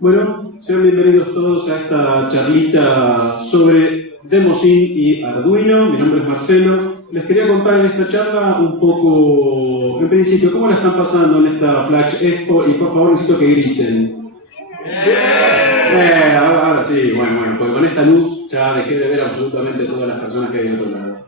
Bueno, sean bienvenidos todos a esta charlita sobre Demoscene y Arduino. Mi nombre es Marcelo. Les quería contar en esta charla un poco, en principio, cómo la están pasando en esta Flash Expo y por favor necesito que griten. Ahora sí, bueno, pues con esta luz ya dejé de ver absolutamente todas las personas que hay del otro lado.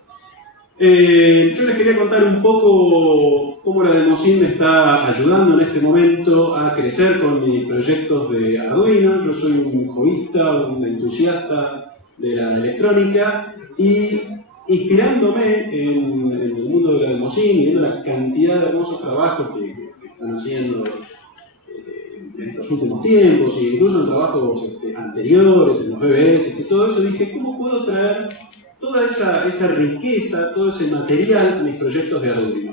Yo les quería contar un poco cómo la Demoscene me está ayudando en este momento a crecer con mis proyectos de Arduino. Yo soy un hobbyista, un entusiasta de la electrónica y inspirándome en el mundo de la Demoscene y viendo la cantidad de hermosos trabajos que están haciendo en estos últimos tiempos e incluso en trabajos anteriores, en los BBS y todo eso, dije, ¿cómo puedo traer toda esa riqueza, todo ese material a mis proyectos de Arduino?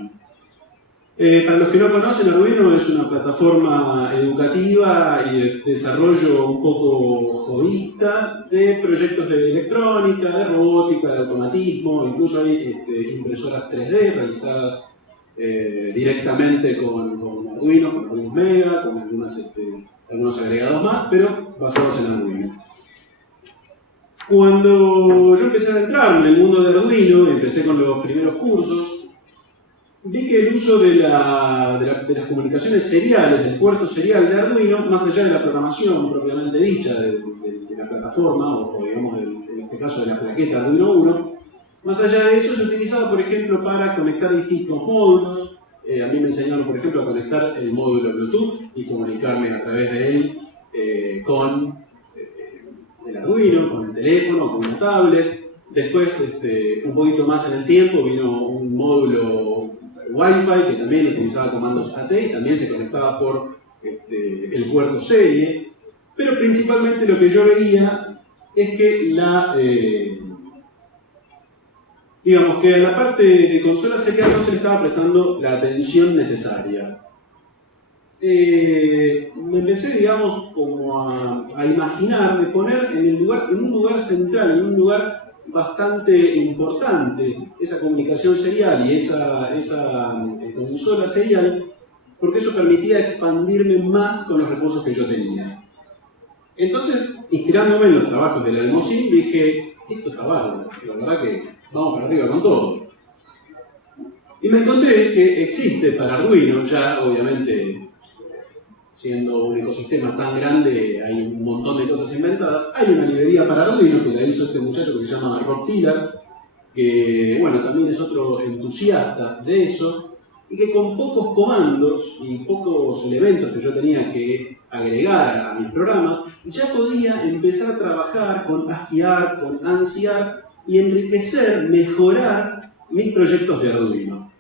Para los que no conocen, Arduino es una plataforma educativa y de desarrollo un poco hobbyista de proyectos de electrónica, de robótica, de automatismo, incluso hay impresoras 3D realizadas directamente con Arduino, con Arduino Mega, con algunos agregados más, pero basados en Arduino. Cuando yo empecé a entrar en el mundo de Arduino, empecé con los primeros cursos, vi que el uso de las comunicaciones seriales, del puerto serial de Arduino, más allá de la programación propiamente dicha de la plataforma, o digamos en este caso de la plaqueta Arduino 1, más allá de eso se utilizaba, por ejemplo, para conectar distintos módulos. A mí me enseñaron, por ejemplo, a conectar el módulo Bluetooth y comunicarme a través de él con el Arduino, con el teléfono, con una tablet. Después, un poquito más en el tiempo, vino un módulo Wi-Fi que también utilizaba comandos AT y también se conectaba por el puerto serie. Pero principalmente lo que yo veía es que digamos que a la parte de consola serial no se le estaba prestando la atención necesaria. Me empecé, digamos, como a imaginar de poner en un lugar central, en un lugar bastante importante, esa comunicación serial y esa consola serial, porque eso permitía expandirme más con los recursos que yo tenía. Entonces, inspirándome en los trabajos de la Demoscene, dije, esto está bárbaro, la verdad que vamos para arriba con todo. Y me encontré que existe para Arduino, ya obviamente siendo un ecosistema tan grande, hay un montón de cosas inventadas. Hay una librería para Arduino que la hizo este muchacho que se llama Rob Tiller, que bueno, también es otro entusiasta de eso, y que con pocos comandos y pocos elementos que yo tenía que agregar a mis programas, ya podía empezar a trabajar con ASCII-Art, con ANSI-Art y enriquecer, mejorar mis proyectos de Arduino.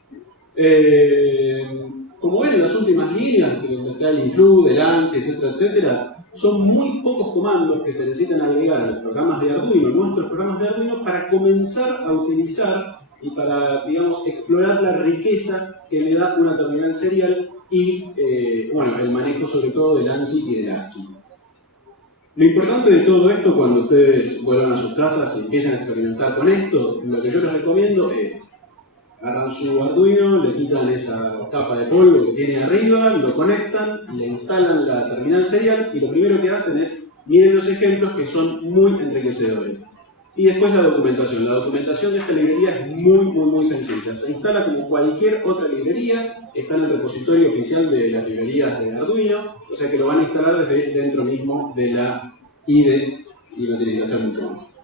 Como ven en las últimas líneas, donde está el include, el ANSI, etcétera, etcétera, son muy pocos comandos que se necesitan agregar a los programas de Arduino, nuestros programas de Arduino, para comenzar a utilizar y para, digamos, explorar la riqueza que le da una terminal serial y, bueno, el manejo sobre todo del ANSI y del ASCII. Lo importante de todo esto, cuando ustedes vuelvan a sus casas y empiezan a experimentar con esto, lo que yo les recomiendo es agarran su Arduino, le quitan esa capa de polvo que tiene arriba, lo conectan, le instalan la terminal serial y lo primero que hacen es miren los ejemplos que son muy enriquecedores. Y después la documentación. La documentación de esta librería es muy sencilla. Se instala como cualquier otra librería, está en el repositorio oficial de las librerías de Arduino, o sea que lo van a instalar desde dentro mismo de la IDE y no tienen que hacer mucho más.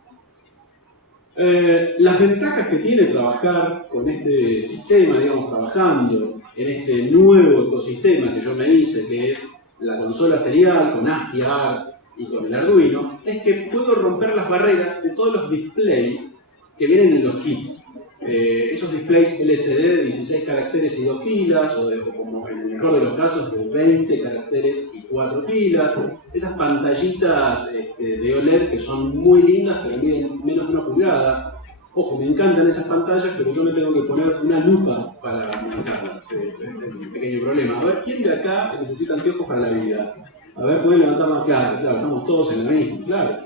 Las ventajas que tiene trabajar con este sistema, digamos, trabajando en este nuevo ecosistema que yo me hice, que es la consola serial con ASCII-Art y con el Arduino, es que puedo romper las barreras de todos los displays que vienen en los kits. Esos displays LCD de 16 caracteres y 2 filas, o como en el mejor de los casos, de 20 caracteres y 4 filas. Esas pantallitas de OLED que son muy lindas, pero miden menos de 1 pulgada. Ojo, me encantan esas pantallas, pero yo me tengo que poner una lupa para manejarlas. Es un pequeño problema. A ver, ¿quién de acá necesita anteojos para la vida? A ver, pueden levantar más. Claro, estamos todos en la misma, claro.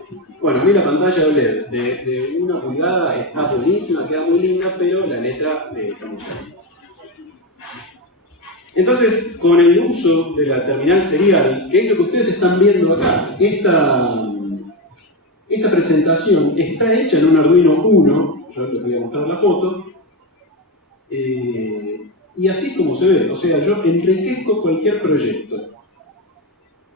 Bueno, a mí la pantalla OLED de 1 pulgada está buenísima, queda muy linda, pero la letra está muy chiquita. Entonces, con el uso de la terminal serial, que es lo que ustedes están viendo acá, esta presentación está hecha en un Arduino Uno, yo les voy a mostrar la foto, y así es como se ve, o sea, yo enriquezco cualquier proyecto.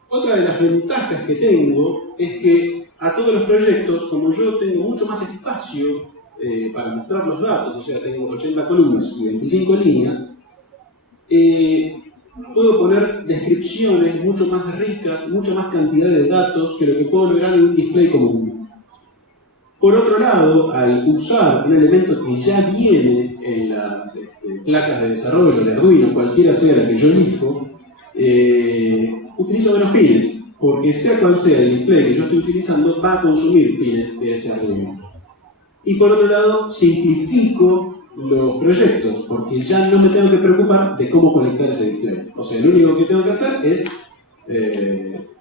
Otra de las ventajas que tengo es que a todos los proyectos, como yo tengo mucho más espacio para mostrar los datos, o sea, tengo 80 columnas y 25 líneas, puedo poner descripciones mucho más ricas, mucha más cantidad de datos que lo que puedo lograr en un display común. Por otro lado, al usar un elemento que ya viene en las placas de desarrollo de Arduino, cualquiera sea la que yo elijo, utilizo menos pines, porque sea cual sea el display que yo estoy utilizando, va a consumir pines de ese Arduino. Y por otro lado, simplifico los proyectos, porque ya no me tengo que preocupar de cómo conectar ese display. O sea, lo único que tengo que hacer es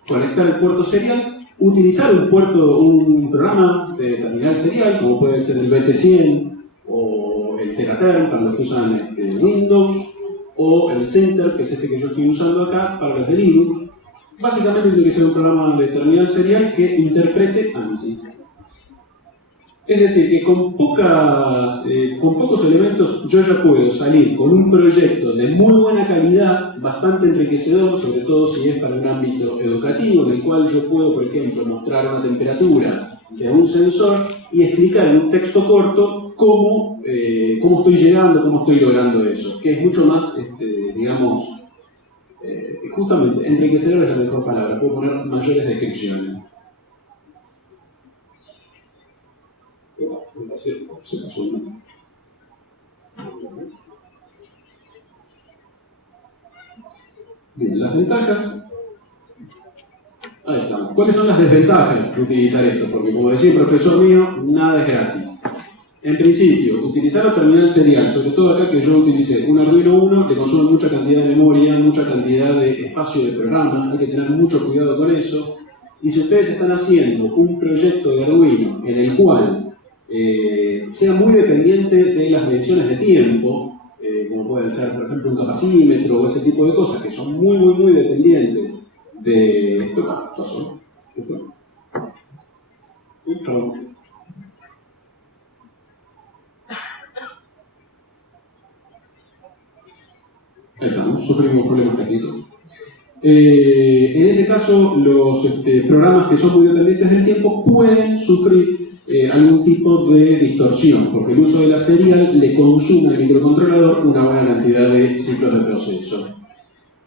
conectar el puerto serial, utilizar un programa de terminal serial, como puede ser el BT100 o el Teraterm para los que usan Windows, o el Center, que es este que yo estoy usando acá, para los de Linux. Básicamente utilizar un programa de terminal serial que interprete ANSI. Es decir, que con pocos elementos yo ya puedo salir con un proyecto de muy buena calidad, bastante enriquecedor, sobre todo si es para un ámbito educativo, en el cual yo puedo, por ejemplo, mostrar una temperatura de un sensor y explicar en un texto corto cómo estoy llegando, cómo estoy logrando eso, que es mucho más, digamos, justamente, enriquecedor es la mejor palabra, puedo poner mayores descripciones. Se pasó una. Bien, las ventajas. Ahí estamos. ¿Cuáles son las desventajas de utilizar esto? Porque como decía el profesor mío, nada es gratis. En principio, utilizar la terminal serial, sobre todo acá que yo utilicé un Arduino Uno, le consume mucha cantidad de memoria, mucha cantidad de espacio de programa, hay que tener mucho cuidado con eso. Y si ustedes están haciendo un proyecto de Arduino en el cual sea muy dependiente de las mediciones de tiempo, como pueden ser, por ejemplo, un capacímetro o ese tipo de cosas que son muy dependientes de... ¿Qué pasó? ¿Qué fue? Ahí estamos, sufrimos problemas técnicos. En ese caso, los programas que son muy dependientes del tiempo pueden sufrir algún tipo de distorsión, porque el uso de la serial le consume al microcontrolador una buena cantidad de ciclos de proceso.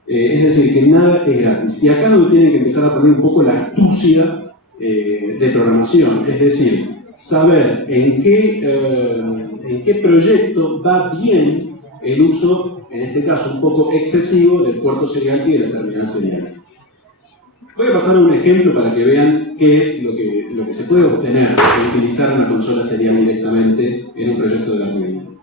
Es decir, que nada es gratis. Y acá es donde tienen que empezar a poner un poco la astucia de programación, es decir, saber en qué proyecto va bien el uso, en este caso un poco excesivo, del puerto serial y de la terminal serial. Voy a pasar a un ejemplo para que vean qué es lo que se puede obtener de utilizar una consola serial directamente en un proyecto de Arduino.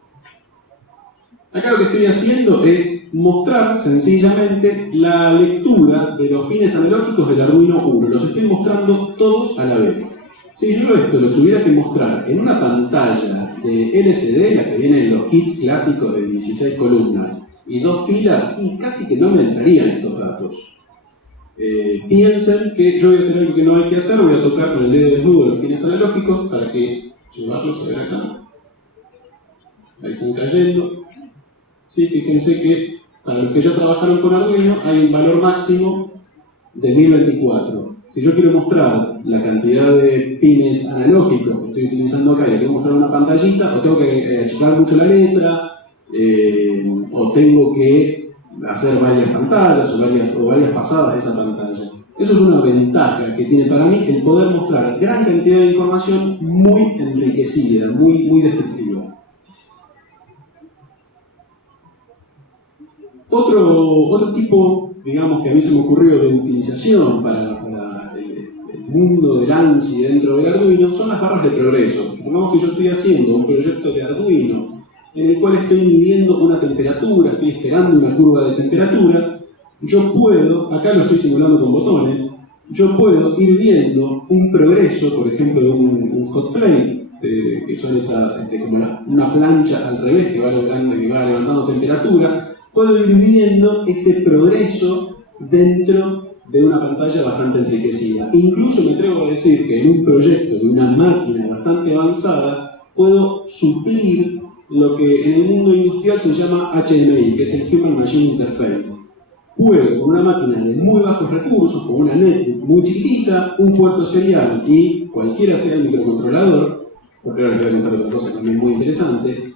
Acá lo que estoy haciendo es mostrar sencillamente la lectura de los pines analógicos del Arduino Uno. Los estoy mostrando todos a la vez. Si yo esto lo tuviera que mostrar en una pantalla de LCD, la que viene en los kits clásicos de 16 columnas y 2 filas, y casi que no me entrarían estos datos. Piensen que yo voy a hacer algo que no hay que hacer, voy a tocar con el dedo desnudo los pines analógicos para que llevarlos a ver acá. Ahí están cayendo. Sí, fíjense que para los que ya trabajaron con Arduino hay un valor máximo de 1024. Si yo quiero mostrar la cantidad de pines analógicos que estoy utilizando acá y quiero mostrar una pantallita, o tengo que achicar mucho la letra, o tengo que hacer varias pantallas o varias pasadas de esa pantalla. Eso es una ventaja que tiene para mí el poder mostrar gran cantidad de información muy enriquecida, muy descriptiva. Otro tipo, digamos, que a mí se me ocurrió de utilización para el mundo del ANSI dentro de Arduino son las barras de progreso. Supongamos que yo estoy haciendo un proyecto de Arduino en el cual estoy midiendo una temperatura, estoy esperando una curva de temperatura. Yo puedo, acá lo estoy simulando con botones, yo puedo ir viendo un progreso, por ejemplo, de un hot plate, que son esas, como una plancha al revés que va levantando temperatura. puedo ir viendo ese progreso dentro de una pantalla bastante enriquecida. Incluso me atrevo a decir que en un proyecto de una máquina bastante avanzada puedo suplir lo que en el mundo industrial se llama HMI, que es el Human Machine Interface. Puedo, con una máquina de muy bajos recursos, con una netbook muy chiquitita, un puerto serial y cualquiera sea el microcontrolador, porque ahora les voy a contar otra cosa también muy interesante,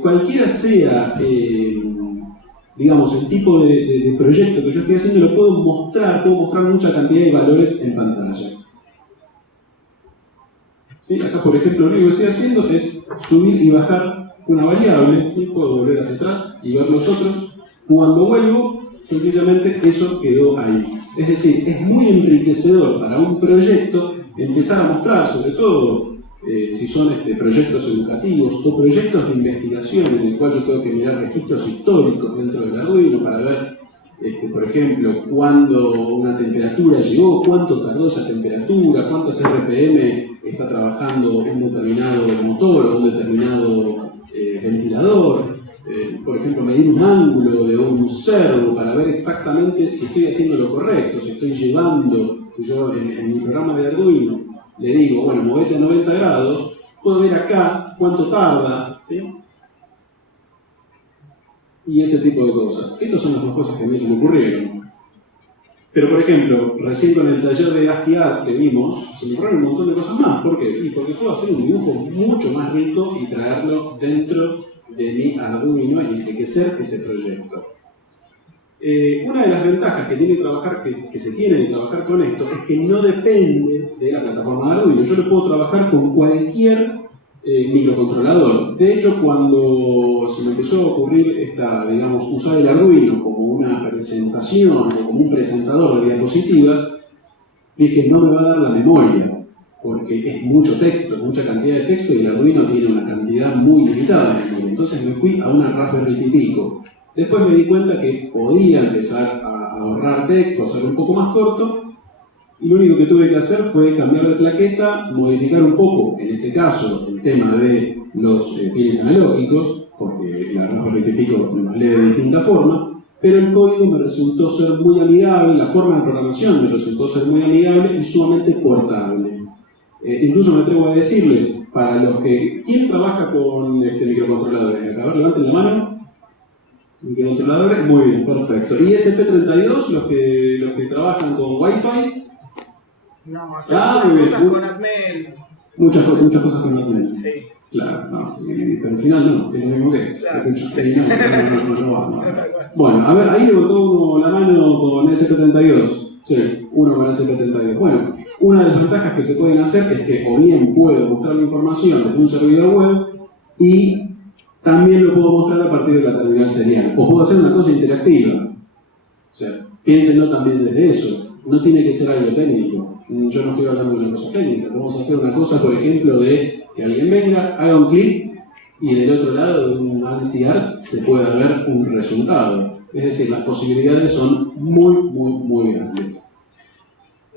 cualquiera sea digamos, el tipo de proyecto que yo estoy haciendo, lo puedo mostrar mucha cantidad de valores en pantalla. ¿Sí? Acá, por ejemplo, lo único que estoy haciendo es subir y bajar una variable, ¿sí? Puedo volver hacia atrás y ver los otros. Cuando vuelvo, sencillamente eso quedó ahí. Es decir, es muy enriquecedor para un proyecto empezar a mostrar, sobre todo si son proyectos educativos o proyectos de investigación en el cual yo tengo que mirar registros históricos dentro del Arduino para ver, por ejemplo, cuándo una temperatura llegó, cuánto tardó esa temperatura, cuántas RPM está trabajando un determinado motor o un determinado ventilador. Por ejemplo, medir un ángulo de un servo para ver exactamente si estoy haciendo lo correcto, si estoy llevando, si yo en mi programa de Arduino le digo, bueno, movete a 90 grados, puedo ver acá cuánto tarda, ¿sí? Y ese tipo de cosas. Estas son las dos cosas que a mí se me ocurrieron. Pero, por ejemplo, recién con el taller de ASCII Art que vimos, se me ocurrieron un montón de cosas más. ¿Por qué? Y porque puedo hacer un dibujo mucho más rico y traerlo dentro de mi Arduino y enriquecer ese proyecto. Una de las ventajas que tiene trabajar, que se tiene de trabajar con esto es que no depende de la plataforma de Arduino. Yo lo puedo trabajar con cualquier microcontrolador. De hecho, cuando se me empezó a ocurrir digamos, usar el Arduino como una presentación o como un presentador de diapositivas, dije, no me va a dar la memoria, porque es mucho texto, mucha cantidad de texto y el Arduino tiene una cantidad muy limitada de memoria. Entonces me fui a una Raspberry Pi Pico. Después me di cuenta que podía empezar a ahorrar texto, hacerlo un poco más corto, y lo único que tuve que hacer fue cambiar de plaqueta, modificar un poco, en este caso, el tema de los pines analógicos, porque la Raspberry Pi Pico nos lee de distinta forma, pero el código me resultó ser muy amigable, la forma de programación me resultó ser muy amigable y sumamente portable. Incluso me atrevo a decirles, para los que... ¿Quién trabaja con microcontroladores? Acá, a ver, levanten la mano. Microcontroladores, muy bien, perfecto. ¿Y ESP32, los que trabajan con Wi-Fi? No, hacemos muchas cosas con Atmel. Muchas cosas con Atmel. Sí. Claro, no, pero al final no, es lo mismo que. Claro. Sí, no va. Bueno, a ver, ahí levantó uno la mano con ESP32. Sí, uno con ESP32. Bueno, una de las ventajas que se pueden hacer es que o bien puedo mostrar la información desde un servidor web y también lo puedo mostrar a partir de la terminal serial. O puedo hacer una cosa interactiva. O sea, piénsenlo también desde eso. No tiene que ser algo técnico. Yo no estoy hablando de una cosa técnica. Vamos a hacer una cosa, por ejemplo, de que alguien venga, haga un clic y del otro lado de un ANSI Art se pueda ver un resultado. Es decir, las posibilidades son muy grandes.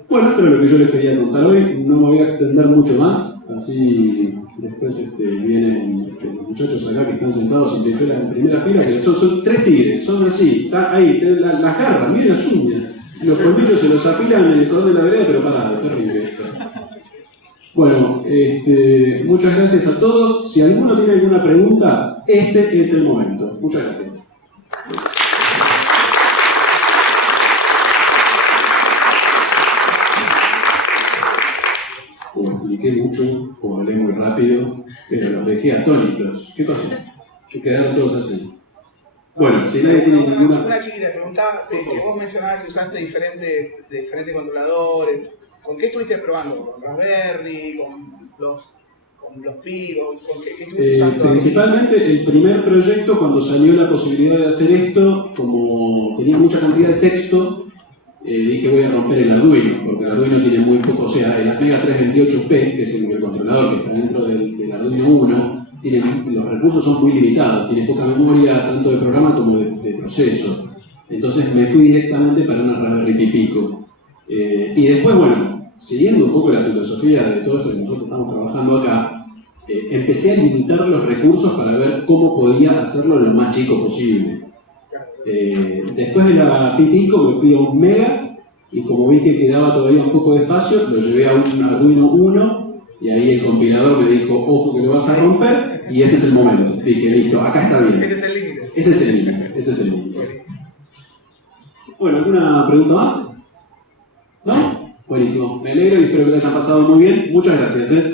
Bueno, esto es lo que yo les quería contar hoy. No me voy a extender mucho más. Así después vienen los muchachos acá que están sentados en primera fila, que son tres tigres, son así, está ahí, las garras, miren las uñas. Los colmillos se los apilan en el cordón de la vereda, pero parado, terrible esto. Bueno, muchas gracias a todos. Si alguno tiene alguna pregunta, este es el momento. Muchas gracias. O expliqué mucho, o hablé muy rápido, pero los dejé atónitos. ¿Qué pasó? Que quedaron todos así. Bueno, si nadie tiene ninguna... Una chiquita preguntaba, que vos mencionabas que usaste diferentes controladores. ¿Con qué estuviste probando? ¿Con Raspberry? ¿Con los Pi? ¿Con qué estuviste usando? Principalmente el primer proyecto, cuando salió la posibilidad de hacer esto, como tenía mucha cantidad de texto, dije voy a romper el Arduino, porque el Arduino tiene muy poco, o sea, el Atmega 328P, que es el microcontrolador que está dentro del Arduino 1, los recursos son muy limitados, tiene poca memoria tanto de programa como de proceso. Entonces me fui directamente para una Raspberry Pi Pico. Y después, bueno, siguiendo un poco la filosofía de todo esto que nosotros estamos trabajando acá, empecé a limitar los recursos para ver cómo podía hacerlo lo más chico posible. Después de la Pipico me fui a un Mega y como vi que quedaba todavía un poco de espacio, lo llevé a un Arduino 1 y ahí el compilador me dijo, ojo que lo vas a romper, y ese es el momento. Dije, listo, acá está bien. Ese es el límite. Ese es el límite, ese es el límite. Bueno, ¿alguna pregunta más? ¿No? Buenísimo, me alegro y espero que lo hayan pasado muy bien. Muchas gracias.